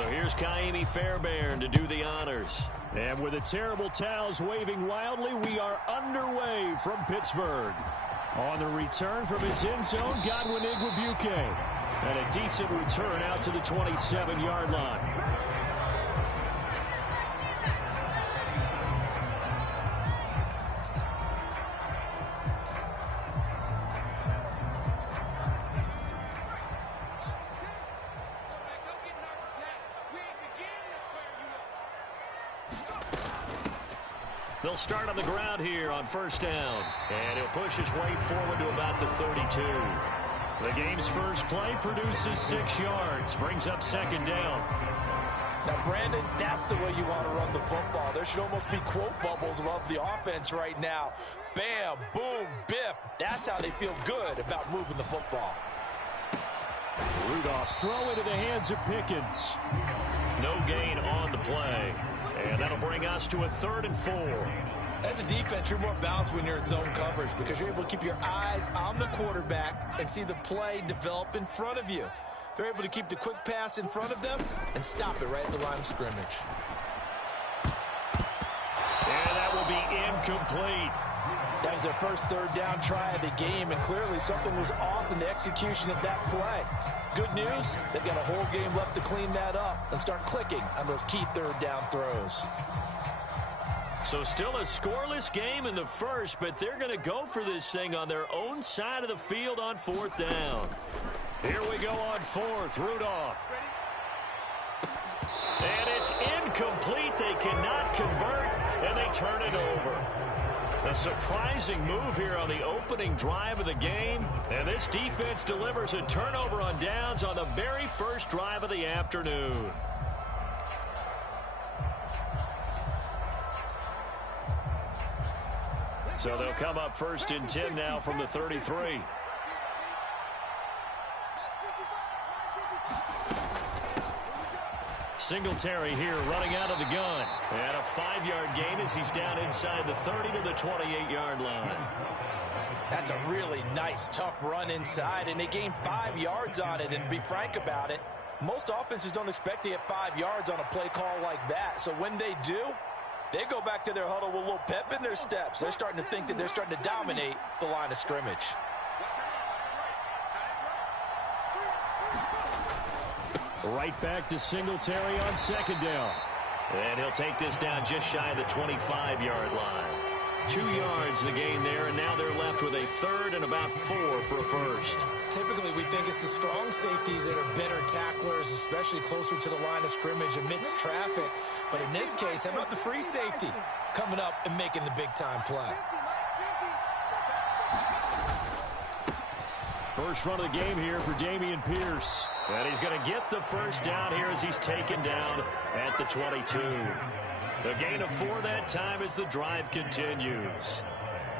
So here's Kaimi Fairbairn to do the honors. And with the terrible towels waving wildly, we are underway from Pittsburgh. On the return from his end zone, Godwin Igwebuike. And a decent return out to the 27-yard line. They'll start on the ground here on first down. And he'll push his way forward to about the 32. The game's first play produces 6 yards. Brings up second down. Now, Brandon, that's the way you want to run the football. There should almost be quote bubbles above the offense right now. Bam, boom, biff. That's how they feel good about moving the football. Rudolph's throw into the hands of Pickens. No gain on the play. And that'll bring us to a 3rd and 4. As a defense, you're more balanced when you're in zone coverage because you're able to keep your eyes on the quarterback and see the play develop in front of you. They're able to keep the quick pass in front of them and stop it right at the line of scrimmage. And that will be incomplete. That was their first 3rd down try of the game, and clearly something was off in the execution of that play. Good news, they've got a whole game left to clean that up and start clicking on those key 3rd down throws. So still a scoreless game in the first, but they're going to go for this thing on their own side of the field on 4th down. Here we go on 4th. Rudolph. And it's incomplete. They cannot convert, and they turn it over. A surprising move here on the opening drive of the game. And this defense delivers a turnover on downs on the very first drive of the afternoon. So they'll come up 1st and 10 now from the 33. Singletary here running out of the gun. And a 5-yard gain as he's down inside the 30 to the 28-yard line. That's a really nice, tough run inside, and they gained 5 yards on it. And to be frank about it, most offenses don't expect to get 5 yards on a play call like that. So when they do, they go back to their huddle with a little pep in their steps. They're starting to think that they're starting to dominate the line of scrimmage. Right back to Singletary on 2nd down. And he'll take this down just shy of the 25-yard line. 2 yards the gain there, and now they're left with a 3rd and about 4 for a first. Typically, we think it's the strong safeties that are better tacklers, especially closer to the line of scrimmage amidst traffic. But in this case, how about the free safety coming up and making the big-time play? First run of the game here for Dameon Pierce. And he's going to get the first down here as he's taken down at the 22. The gain of 4 that time as the drive continues.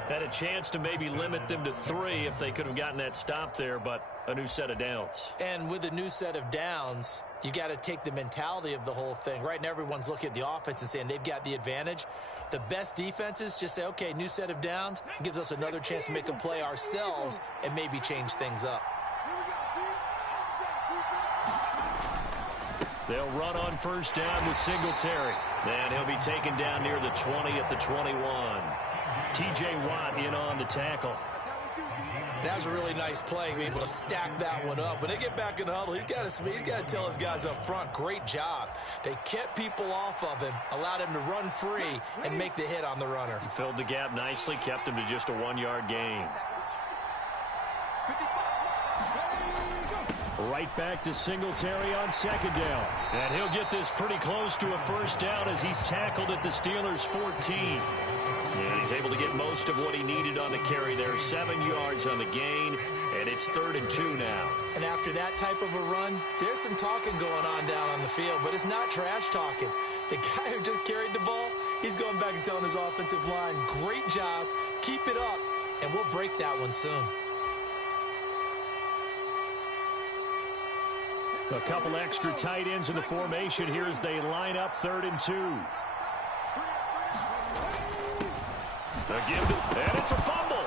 Had a chance to maybe limit them to 3 if they could have gotten that stop there, but a new set of downs. And with a new set of downs, you got to take the mentality of the whole thing. Right now, everyone's looking at the offense and saying they've got the advantage. The best defenses just say, okay, new set of downs. It gives us another chance to make a play ourselves and maybe change things up. They'll run on first down with Singletary. And he'll be taken down near the 20 at the 21. T.J. Watt in on the tackle. That was a really nice play, be able to stack that one up. When they get back in the huddle, he's got to tell his guys up front, great job. They kept people off of him, allowed him to run free and make the hit on the runner. He filled the gap nicely, kept him to just a 1-yard gain. Right back to Singletary on 2nd down. And he'll get this pretty close to a first down as he's tackled at the Steelers' 14. And he's able to get most of what he needed on the carry there. 7 yards on the gain, and it's 3rd and 2 now. And after that type of a run, there's some talking going on down on the field, but it's not trash talking. The guy who just carried the ball, he's going back and telling his offensive line, great job, keep it up, and we'll break that one soon. A couple extra tight ends in the formation here as they line up 3rd and 2. And it's a fumble.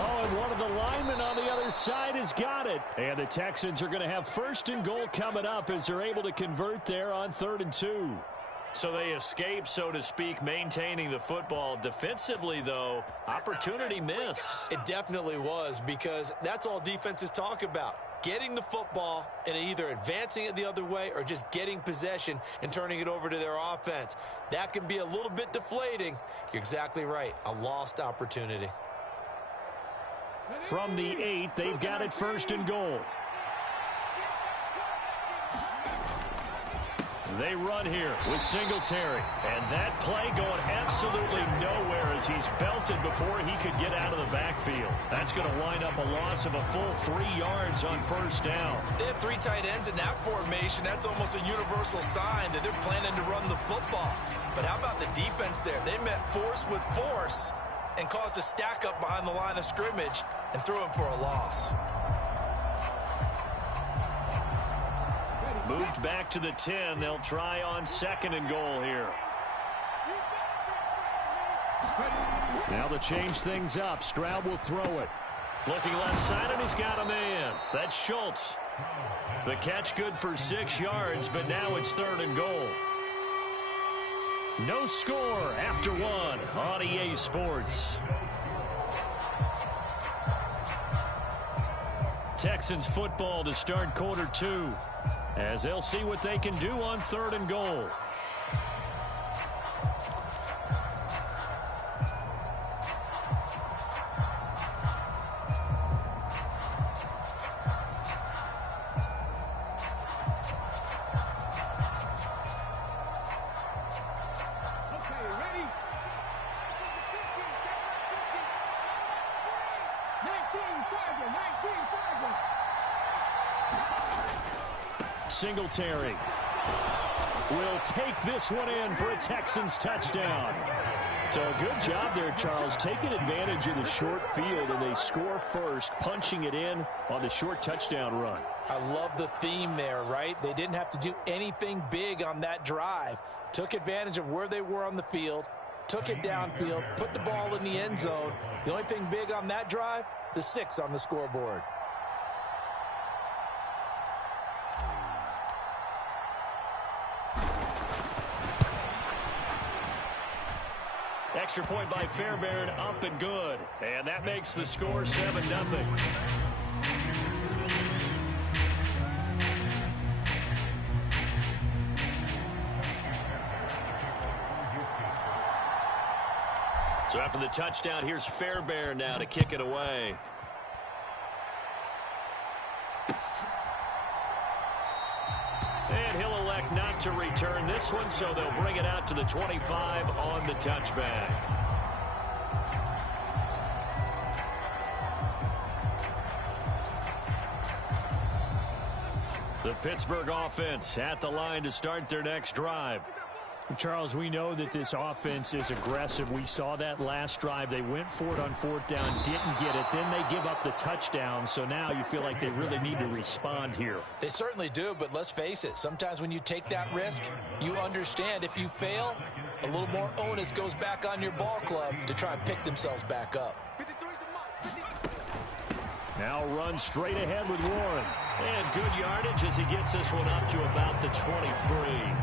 Oh, and one of the linemen on the other side has got it. And the Texans are going to have 1st and goal coming up as they're able to convert there on 3rd and 2. So they escape, so to speak, maintaining the football. Defensively, though, opportunity miss. It definitely was, because that's all defenses talk about. Getting the football and either advancing it the other way or just getting possession and turning it over to their offense. That can be a little bit deflating. You're exactly right. A lost opportunity. From the 8, they've got it 1st and goal. They run here with Singletary. And that play going absolutely nowhere as he's belted before he could get out of the backfield. That's going to wind up a loss of a full 3 yards on 1st down. They have 3 tight ends in that formation. That's almost a universal sign that they're planning to run the football. But how about the defense there? They met force with force and caused a stack up behind the line of scrimmage and threw him for a loss. Moved back to the 10. They'll try on 2nd and goal here. Now to change things up, Stroud will throw it. Looking left side, and he's got a man. That's Schultz. The catch good for 6 yards, but now it's 3rd and goal. No score after 1 on EA Sports. Texans football to start quarter 2. As they'll see what they can do on 3rd and goal. Singletary will take this one in for a Texans touchdown. So a good job there, Charles, taking advantage of the short field, and they score first, punching it in on the short touchdown run. I love the theme there, right? They didn't have to do anything big on that drive. Took advantage of where they were on the field, took it downfield, put the ball in the end zone. The only thing big on that drive, the 6 on the scoreboard. Extra point by Fairbairn, up and good. And that makes the score 7-0. So after the touchdown, here's Fairbairn now to kick it away. And he'll elect not to return this one, so they'll bring it out to the 25 on the touchback. The Pittsburgh offense at the line to start their next drive. Charles, we know that this offense is aggressive. We saw that last drive. They went for it on 4th down, didn't get it. Then they give up the touchdown. So now you feel like they really need to respond here. They certainly do, but let's face it. Sometimes when you take that risk, you understand if you fail, a little more onus goes back on your ball club to try and pick themselves back up. Now run straight ahead with Warren. And good yardage as he gets this one up to about the 23.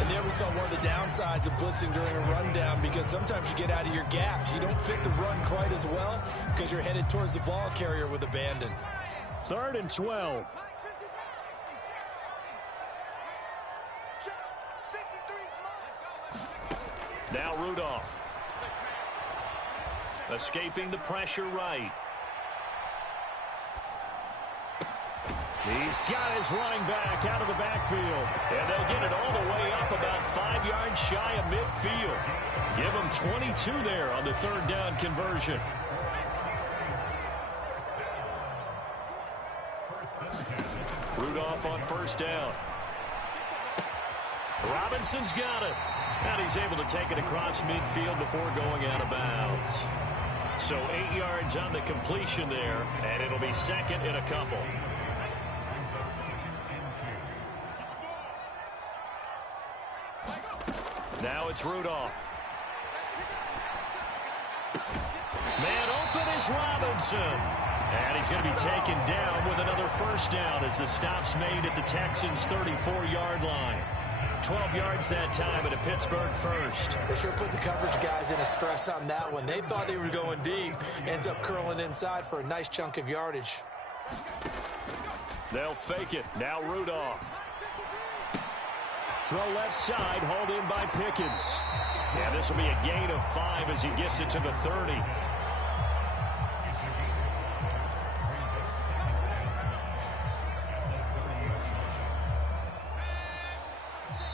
And there we saw one of the downsides of blitzing during a rundown, because sometimes you get out of your gaps. You don't fit the run quite as well because you're headed towards the ball carrier with abandon. 3rd and 12. Now Rudolph. Escaping the pressure right. He's got his running back out of the backfield. And they'll get it all the way up about 5 yards shy of midfield. Give them 22 there on the 3rd down conversion. Rudolph on 1st down. Robinson's got it. And he's able to take it across midfield before going out of bounds. So 8 yards on the completion there, and it'll be 2nd and a couple. Now it's Rudolph. Man open, is Robinson. And he's going to be taken down with another first down as the stop's made at the Texans' 34-yard line. 12 yards that time at a Pittsburgh first. They sure put the coverage guys in a stress on that one. They thought they were going deep. Ends up curling inside for a nice chunk of yardage. They'll fake it. Now Rudolph. Throw left side, hauled in by Pickens. Yeah, this will be a gain of 5 as he gets it to the 30.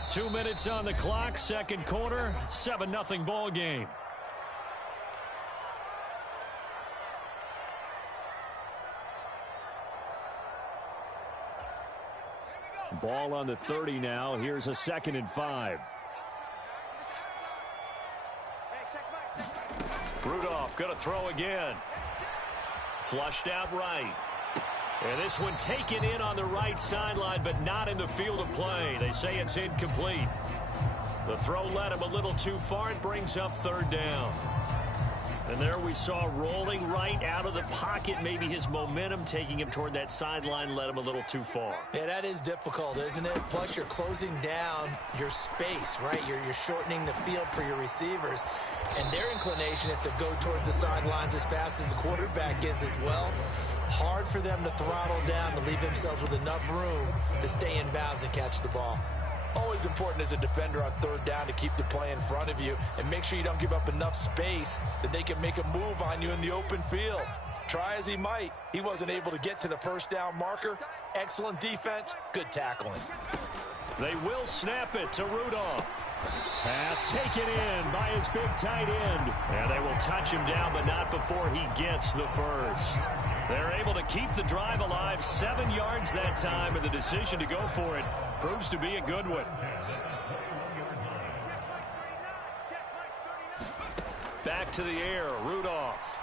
Two minutes on the clock, second quarter, 7-0 ball game. Ball on the 30 now. Here's a 2nd and 5. Rudolph going to throw again. Flushed out right. And this one taken in on the right sideline, but not in the field of play. They say it's incomplete. The throw led him a little too far. It brings up 3rd down. And there we saw rolling right out of the pocket. Maybe his momentum taking him toward that sideline led him a little too far. Yeah, that is difficult, isn't it? Plus, you're closing down your space, right? You're shortening the field for your receivers. And their inclination is to go towards the sidelines as fast as the quarterback is as well. Hard for them to throttle down to leave themselves with enough room to stay in bounds and catch the ball. Always important as a defender on 3rd down to keep the play in front of you and make sure you don't give up enough space that they can make a move on you in the open field. Try as he might, he wasn't able to get to the first down marker. Excellent defense, good tackling. They will snap it to Rudolph. Pass taken in by his big tight end. And they will touch him down, but not before he gets the first. They're able to keep the drive alive, 7 yards that time, and the decision to go for it proves to be a good one. Back to the air, Rudolph.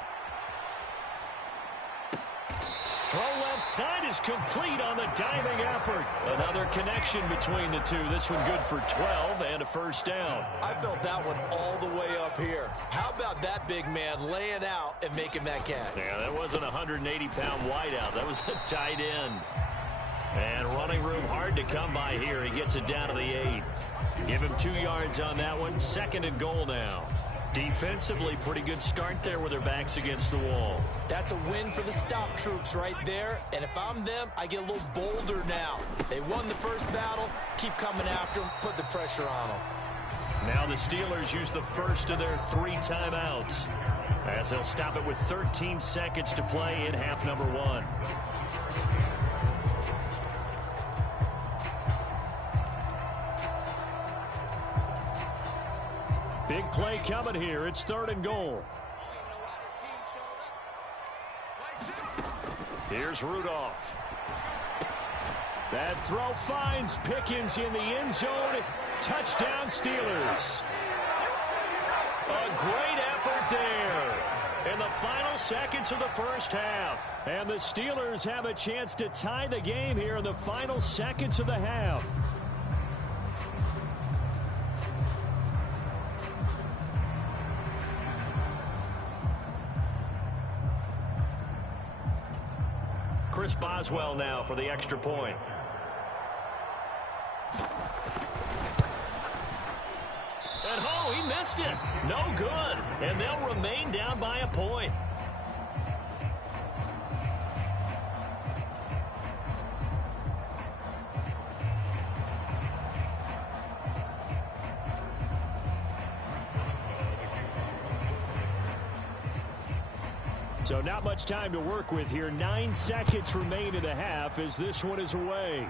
Throw left side is complete on the diving effort. Another connection between the two. This one good for 12 and a first down. I felt that one all the way up here. How about that big man laying out and making that catch? Yeah, that wasn't a 180-pound wideout. That was a tight end. And running room hard to come by here. He gets it down to the 8. Give him 2 yards on that one. 2nd and goal now. Defensively, pretty good start there with their backs against the wall. That's a win for the stop troops right there. And if I'm them, I get a little bolder now. They won the first battle. Keep coming after them. Put the pressure on them. Now the Steelers use the first of their 3 timeouts, as they'll stop it with 13 seconds to play in half number 1. Big play coming here. It's 3rd and goal. Here's Rudolph. That throw finds Pickens in the end zone. Touchdown, Steelers. A great effort there in the final seconds of the first half. And the Steelers have a chance to tie the game here in the final seconds of the half. Chris Boswell now for the extra point. And oh, he missed it. No good. And they'll remain down by a point. So not much time to work with here. 9 seconds remain in the half as this one is away.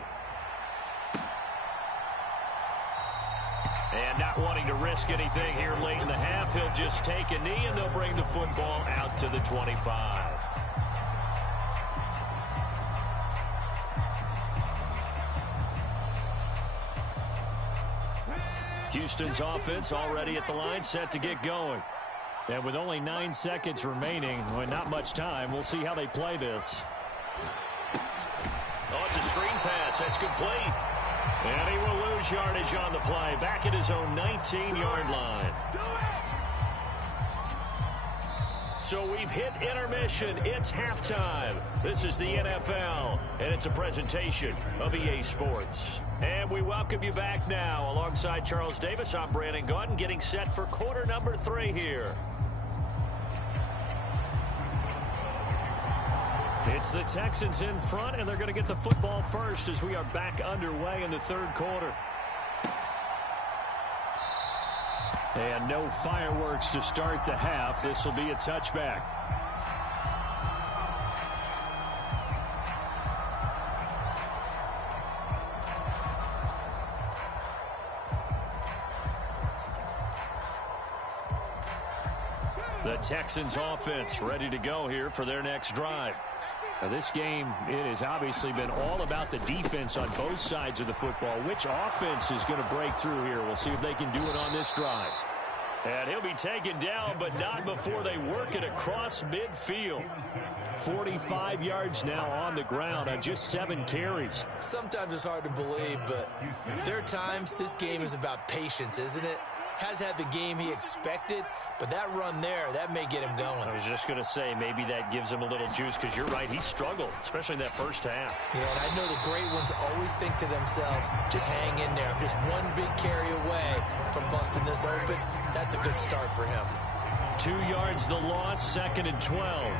And not wanting to risk anything here late in the half, he'll just take a knee and they'll bring the football out to the 25. Houston's offense already at the line, set to get going. And with only 9 seconds remaining, well, not much time, we'll see how they play this. Oh, it's a screen pass. That's complete. And he will lose yardage on the play. Back at his own 19-yard line. So we've hit intermission. It's halftime. This is the NFL, and it's a presentation of EA Sports. And we welcome you back now. Alongside Charles Davis, I'm Brandon Gunn, getting set for quarter number 3 here. It's the Texans in front, and they're going to get the football first as we are back underway in the third quarter. And no fireworks to start the half. This will be a touchback. The Texans offense ready to go here for their next drive. Now this game, it has obviously been all about the defense on both sides of the football. Which offense is going to break through here? We'll see if they can do it on this drive. And he'll be taken down, but not before they work it across midfield. 45 yards now on the ground on just 7 carries. Sometimes it's hard to believe, but there are times this game is about patience, isn't it? Has had the game he expected, but that run there, that may get him going. I was just going to say, maybe that gives him a little juice, because you're right, he struggled, especially in that first half. Yeah, and I know the great ones always think to themselves, just hang in there. I'm just one big carry away from busting this open. That's a good start for him. 2 yards the loss, 2nd and 12.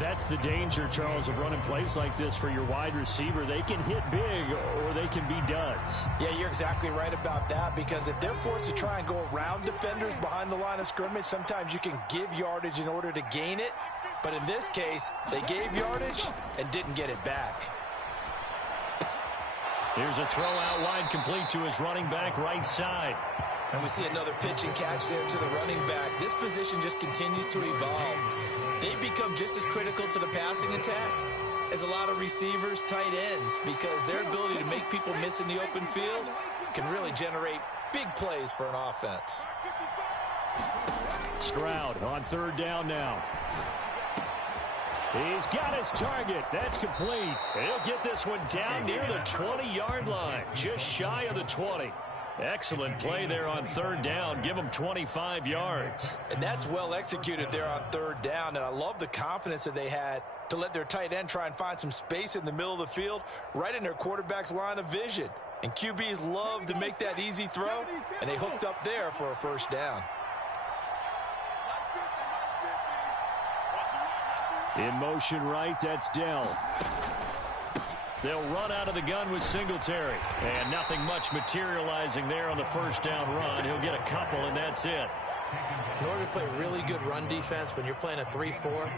That's the danger, Charles, of running plays like this for your wide receiver. They can hit big or they can be duds. Yeah, you're exactly right about that, because if they're forced to try and go around defenders behind the line of scrimmage, sometimes you can give yardage in order to gain it. But in this case, they gave yardage and didn't get it back. Here's a throw out wide, complete to his running back right side. And we see another pitch and catch there to the running back. This position just continues to evolve. They become just as critical to the passing attack as a lot of receivers, tight ends, because their ability to make people miss in the open field can really generate big plays for an offense. Stroud on 3rd down now. He's got his target. That's complete. And he'll get this one down near the 20-yard line, just shy of the 20. Excellent play there on 3rd down. Give them 25 yards. And that's well executed there on 3rd down. And I love the confidence that they had to let their tight end try and find some space in the middle of the field, right in their quarterback's line of vision. And QBs love to make that easy throw, and they hooked up there for a 1st down. In motion right, that's Dell. They'll run out of the gun with Singletary. And nothing much materializing there on the 1st down run. He'll get a couple, and that's it. In order to play really good run defense when you're playing a 3-4,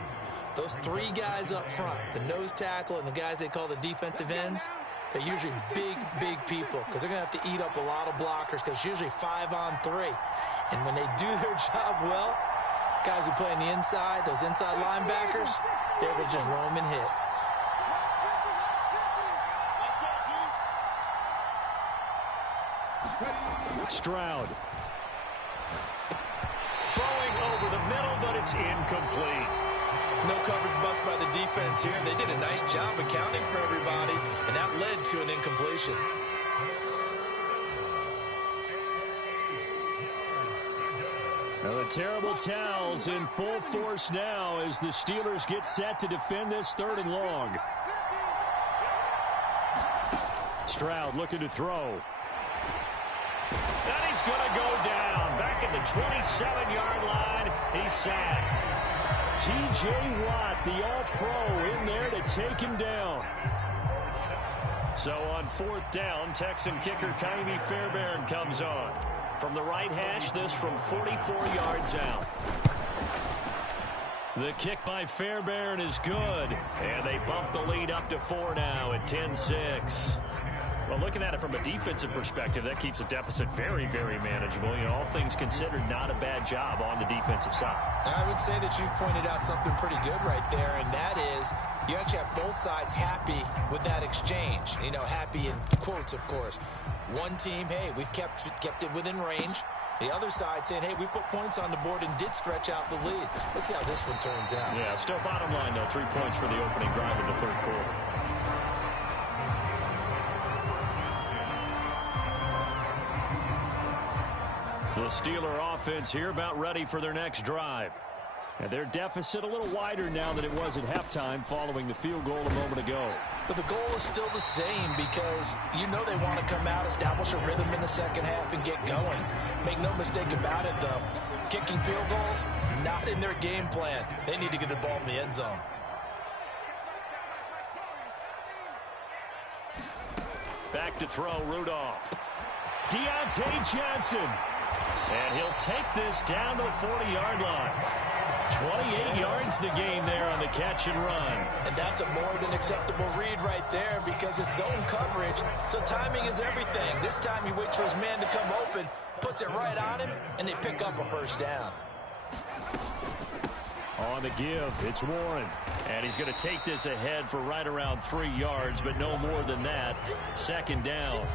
those 3 guys up front, the nose tackle and the guys they call the defensive ends, they're usually big people, because they're going to have to eat up a lot of blockers, because it's usually 5 on 3. And when they do their job well, guys who play on the inside, those inside linebackers, they're able to just roam and hit. Stroud. Throwing over the middle, but it's incomplete. No coverage bust by the defense here. They did a nice job accounting for everybody, and that led to an incompletion. Now the terrible towels in full force now as the Steelers get set to defend this 3rd and long. Stroud looking to throw. And he's going to go down. Back at the 27-yard line. He's sacked. T.J. Watt, the all-pro, in there to take him down. So on 4th down, Texan kicker Kaimi Fairbairn comes on. From the right hash, this from 44 yards out. The kick by Fairbairn is good. And they bump the lead up to 4 now at 10-6. Well, looking at it from a defensive perspective, that keeps the deficit very, very manageable. You know, all things considered, not a bad job on the defensive side. I would say that you've pointed out something pretty good right there, and that is you actually have both sides happy with that exchange. You know, happy in quotes, of course. One team, hey, we've kept it within range. The other side saying, hey, we put points on the board and did stretch out the lead. Let's see how this one turns out. Yeah, still bottom line, though, 3 points for the opening drive of the 3rd quarter. The Steeler offense here about ready for their next drive. And their deficit a little wider now than it was at halftime following the field goal a moment ago. But the goal is still the same because you know they want to come out, establish a rhythm in the second half, and get going. Make no mistake about it, though. Kicking field goals, not in their game plan. They need to get the ball in the end zone. Back to throw, Rudolph. Deontay Johnson. And he'll take this down to the 40-yard line. 28 yards the gain there on the catch and run. And that's a more than acceptable read right there because it's zone coverage, so timing is everything. This time he waits for his man to come open, puts it right on him, and they pick up a first down. On the give, it's Warren. And he's going to take this ahead for right around 3 yards, but no more than that. Second down.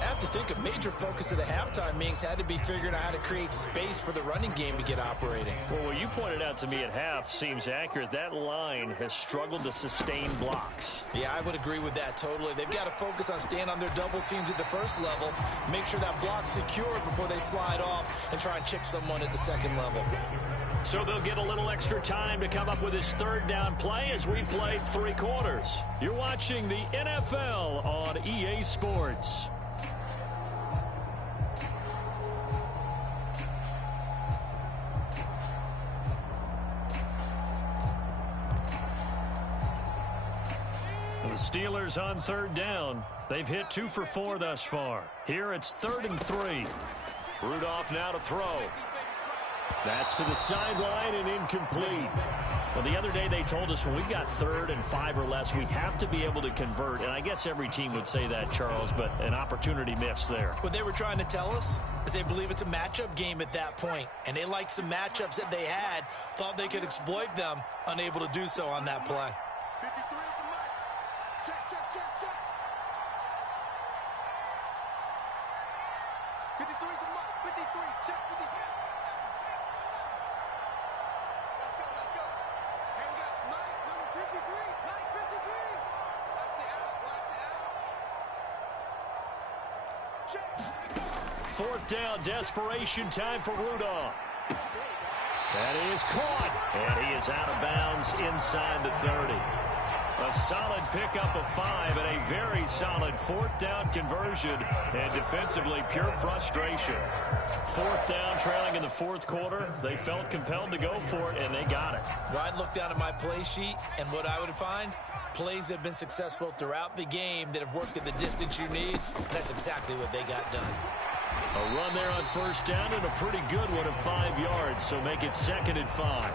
I have to think a major focus of the halftime meetings had to be figuring out how to create space for the running game to get operating. Well, what you pointed out to me at half seems accurate. That line has struggled to sustain blocks. Yeah, I would agree with that totally. They've got to focus on staying on their double teams at the first level, make sure that block's secure before they slide off and try and chip someone at the second level. So they'll get a little extra time to come up with his third down play as we played 3 quarters. You're watching the NFL on EA Sports. The Steelers on third down. They've hit 2 for 4 thus far. Here it's 3rd and 3. Rudolph now to throw. That's to the sideline and incomplete. Well, the other day they told us when we've got 3rd and 5 or less, we have to be able to convert. And I guess every team would say that, Charles, but an opportunity missed there. What they were trying to tell us is they believe it's a matchup game at that point. And they liked some matchups that they had, thought they could exploit them, unable to do so on that play. 53 at the mic. Check, check, check, check. 53 at the mic. 53, check 53. Let's go. And we got Mike, number 53. Mike, 53. Watch the out, watch the out. Check. 4th down, desperation time for Rudolph. That is caught, and he is out of bounds inside the 30. A solid pickup of 5 and a very solid 4th down conversion, and defensively pure frustration. 4th down, trailing in the 4th quarter. They felt compelled to go for it, and they got it. Well, I'd look down at my play sheet, and what I would find, plays that have been successful throughout the game that have worked at the distance you need. That's exactly what they got done. A run there on 1st down and a pretty good one of 5 yards, so make it 2nd and 5.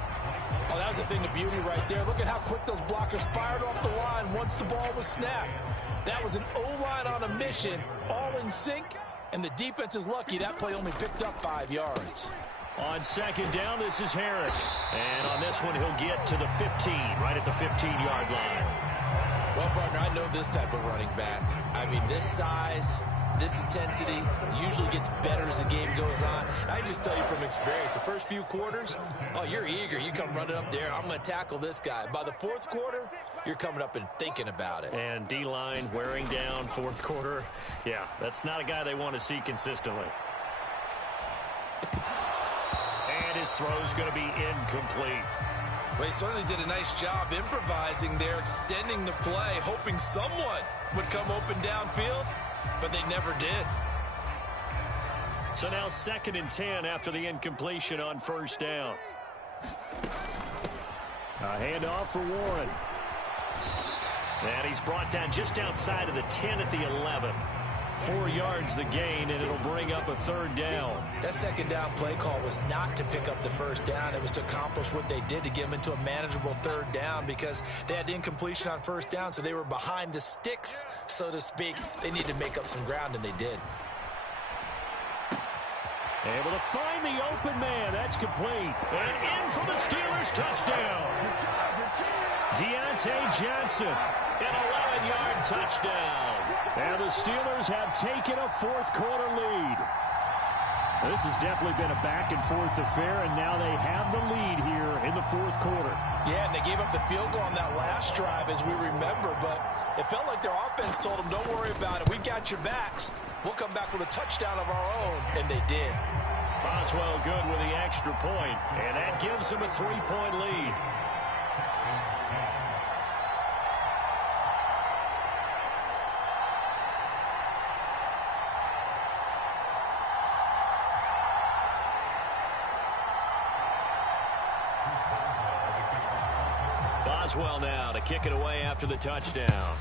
Oh, that was a thing of beauty right there. Look at how quick those blockers fired off the line once the ball was snapped. That was an O-line on a mission, all in sync, and the defense is lucky that play only picked up 5 yards. On 2nd down, this is Harris. And on this one, he'll get to the 15, right at the 15-yard line. Well, partner, I know this type of running back. I mean, this size, this intensity usually gets better as the game goes on. I just tell you from experience, the first few quarters, oh, you're eager. You come running up there, I'm going to tackle this guy. By the 4th quarter, you're coming up and thinking about it. And D-line wearing down 4th quarter. Yeah, that's not a guy they want to see consistently. And his throw's going to be incomplete. Well, he certainly did a nice job improvising there, extending the play, hoping someone would come open downfield. But they never did. So now 2nd and 10 after the incompletion on 1st down. A handoff for Warren. And he's brought down just outside of the 10 at the 11. 4 yards the gain, and it'll bring up a 3rd down. That 2nd down play call was not to pick up the 1st down. It was to accomplish what they did to get them into a manageable 3rd down because they had incompletion on 1st down, so they were behind the sticks, so to speak. They needed to make up some ground, and they did. Able to find the open man. That's complete. And in for the Steelers touchdown. Deontay Johnson, an 11-yard touchdown. And the Steelers have taken a 4th quarter lead. This has definitely been a back-and-forth affair, and now they have the lead here in the 4th quarter. Yeah, and they gave up the field goal on that last drive, as we remember, but it felt like their offense told them, don't worry about it. We got your backs. We'll come back with a touchdown of our own, and they did. Boswell good with the extra point, and that gives him a 3-point lead. Boswell now to kick it away after the touchdown.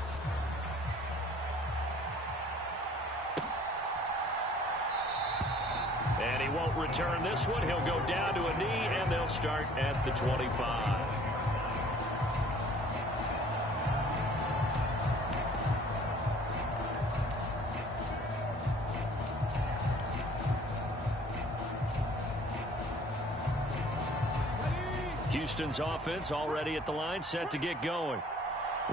And he won't return this one. He'll go down to a knee, and they'll start at the 25. Houston's offense already at the line, set to get going.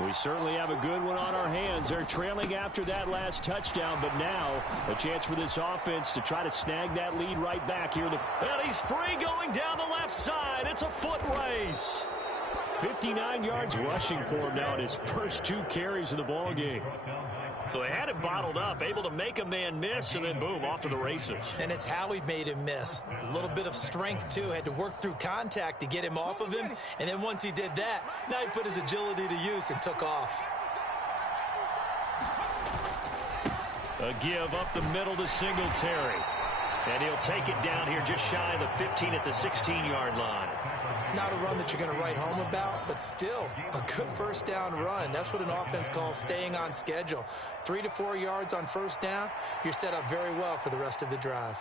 We certainly have a good one on our hands. They're trailing after that last touchdown, but now a chance for this offense to try to snag that lead right back here. And he's free going down the left side. It's a foot race. 59 yards rushing for him now in his first 2 carries of the ball game. So they had it bottled up, able to make a man miss, and then boom, off to the races. And it's how he made him miss. A little bit of strength, too. Had to work through contact to get him off of him. And then once he did that, now he put his agility to use and took off. A give up the middle to Singletary. And he'll take it down here just shy of the 15 at the 16-yard line. Not a run that you're going to write home about, but still a good first down run. That's what an offense calls staying on schedule. 3 to 4 yards on first down, you're set up very well for the rest of the drive.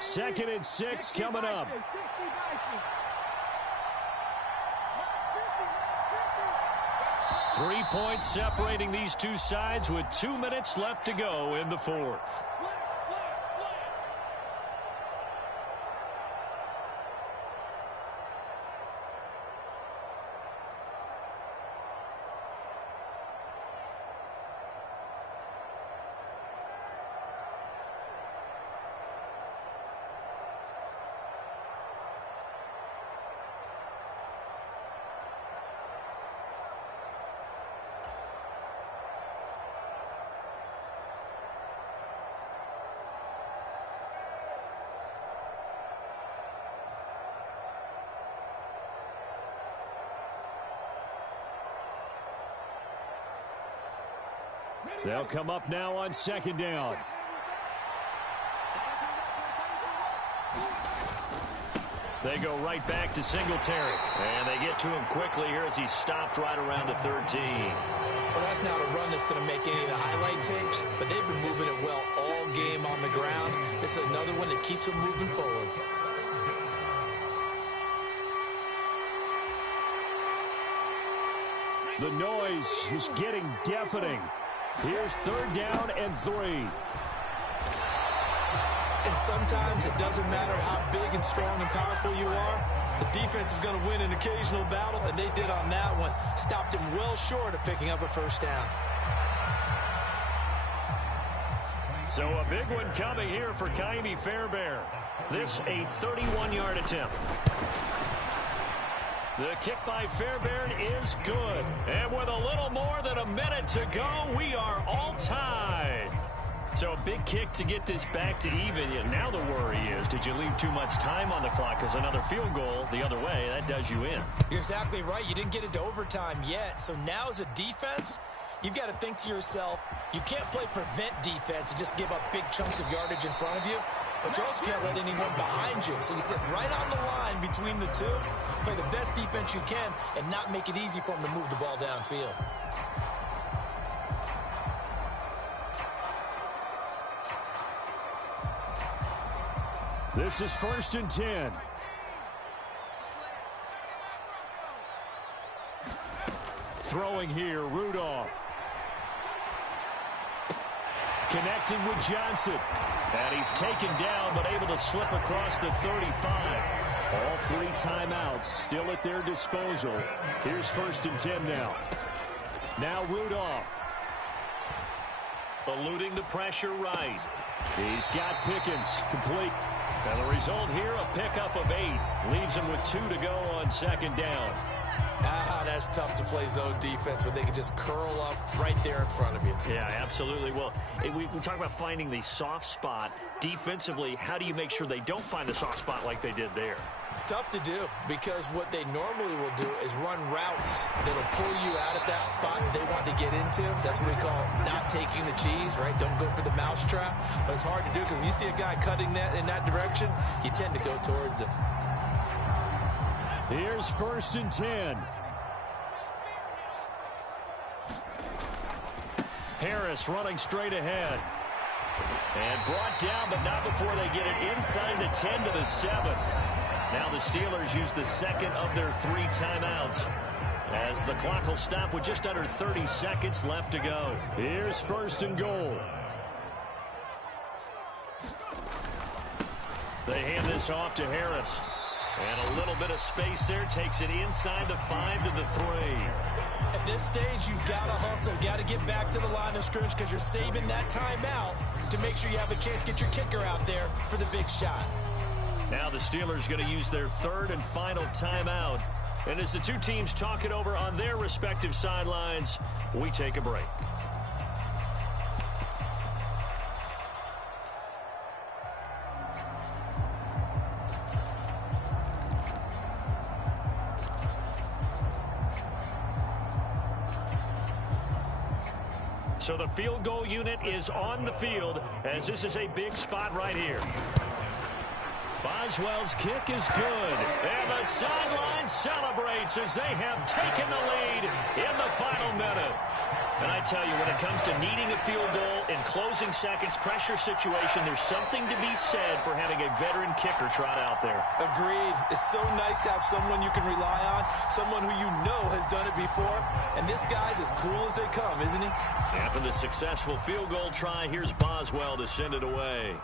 Second and 6 coming up. 3 points separating these two sides with 2 minutes left to go in the fourth. They'll come up now on second down. They go right back to Singletary. And they get to him quickly here as he's stopped right around the 13. Well, that's not a run that's going to make any of the highlight tapes, but they've been moving it well all game on the ground. This is another one that keeps them moving forward. The noise is getting deafening. Here's third down and 3. And sometimes it doesn't matter how big and strong and powerful you are. The defense is going to win an occasional battle, and they did on that one. Stopped him well short of picking up a first down. So a big one coming here for Ka'imi Fairbairn. This a 31-yard attempt. The kick by Fairbairn is good. And with a little more than a minute to go, we are all tied. So a big kick to get this back to even. Now the worry is, did you leave too much time on the clock? Because another field goal the other way, that does you in. You're exactly right. You didn't get it to overtime yet. So now as a defense, you've got to think to yourself, you can't play prevent defense and just give up big chunks of yardage in front of you. But you also can't let anyone behind you. So you sit right on the line between the two, play the best defense you can, and not make it easy for them to move the ball downfield. This is first and 10. Throwing here, Rudolph. Connecting with Johnson. And he's taken down, but able to slip across the 35. All 3 timeouts still at their disposal. Here's first and 10 now. Now Rudolph. Eluding the pressure right. He's got Pickens. Complete. And the result here, a pickup of 8. Leaves them with 2 to go on second down. That's tough to play zone defense when they can just curl up right there in front of you. Yeah, absolutely. Well, we talk about finding the soft spot. Defensively, how do you make sure they don't find the soft spot like they did there? Tough to do, because what they normally will do is run routes that'll pull you out of that spot they want to get into. That's what we call not taking the cheese, right? Don't go for the mousetrap. But it's hard to do, because when you see a guy cutting that in that direction, you tend to go towards him. Here's 1st and 10. Harris running straight ahead. And brought down, but not before they get it inside the 10 to the 7. Now the Steelers use the second of their 3 timeouts, as the clock will stop with just under 30 seconds left to go. Here's 1st and goal. They hand this off to Harris. And a little bit of space there, takes it inside the 5 to the 3. At this stage, you've got to hustle. Got to get back to the line of scrimmage, because you're saving that timeout to make sure you have a chance to get your kicker out there for the big shot. Now the Steelers going to use their 3rd and final timeout. And as the two teams talk it over on their respective sidelines, we take a break. So the field goal unit is on the field, as this is a big spot right here. Boswell's kick is good. And the sideline celebrates as they have taken the lead in the final minute. And I tell you, when it comes to needing a field goal in closing seconds, pressure situation, there's something to be said for having a veteran kicker trot out there. Agreed. It's so nice to have someone you can rely on, someone who you know has done it before. And this guy's as cool as they come, isn't he? After the successful field goal try, here's Boswell to send it away.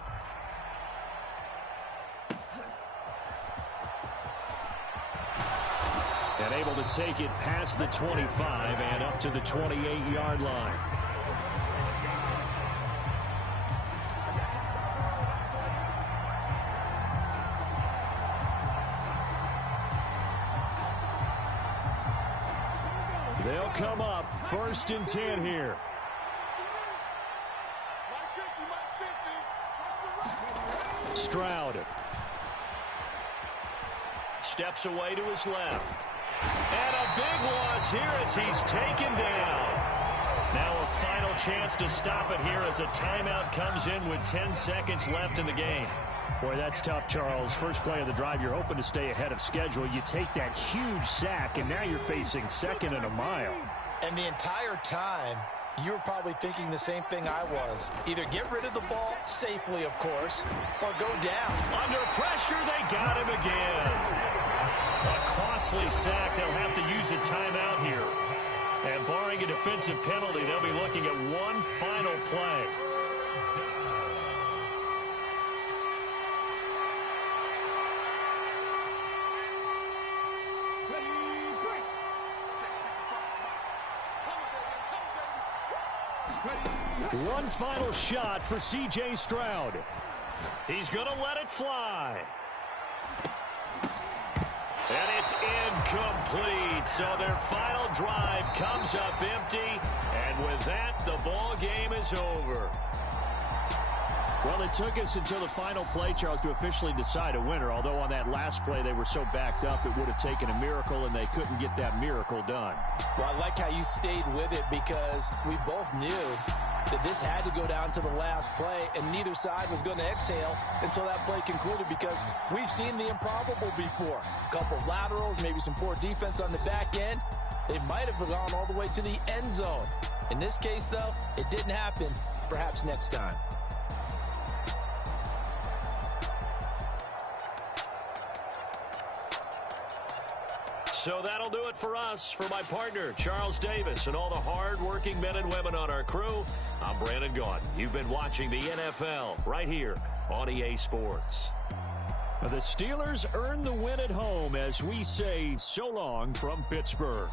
And able to take it past the 25 and up to the 28-yard line. They'll come up 1st and 10 here. Stroud steps away to his left. And a big loss here as he's taken down. Now a final chance to stop it here as a timeout comes in with 10 seconds left in the game. Boy, that's tough, Charles. First play of the drive, you're hoping to stay ahead of schedule. You take that huge sack, and now you're facing 2nd and a mile. And the entire time, you were probably thinking the same thing I was. Either get rid of the ball, safely, of course, or go down. Under pressure, they got him again. A costly sack. They'll have to use a timeout here. And barring a defensive penalty, they'll be looking at one final play. One final shot for C.J. Stroud. He's going to let it fly. And it's incomplete. So their final drive comes up empty. And with that, the ball game is over. Well, it took us until the final play, Charles, to officially decide a winner. Although on that last play they were so backed up, it would have taken a miracle, and they couldn't get that miracle done. Well, I like how you stayed with it, because we both knew that this had to go down to the last play, and neither side was going to exhale until that play concluded, because we've seen the improbable before. A couple of laterals, maybe some poor defense on the back end. They might have gone all the way to the end zone. In this case, though, it didn't happen. Perhaps next time. So that'll do it for us. For my partner, Charles Davis, and all the hard-working men and women on our crew, I'm Brandon Gaudin. You've been watching the NFL right here on EA Sports. The Steelers earn the win at home as we say so long from Pittsburgh.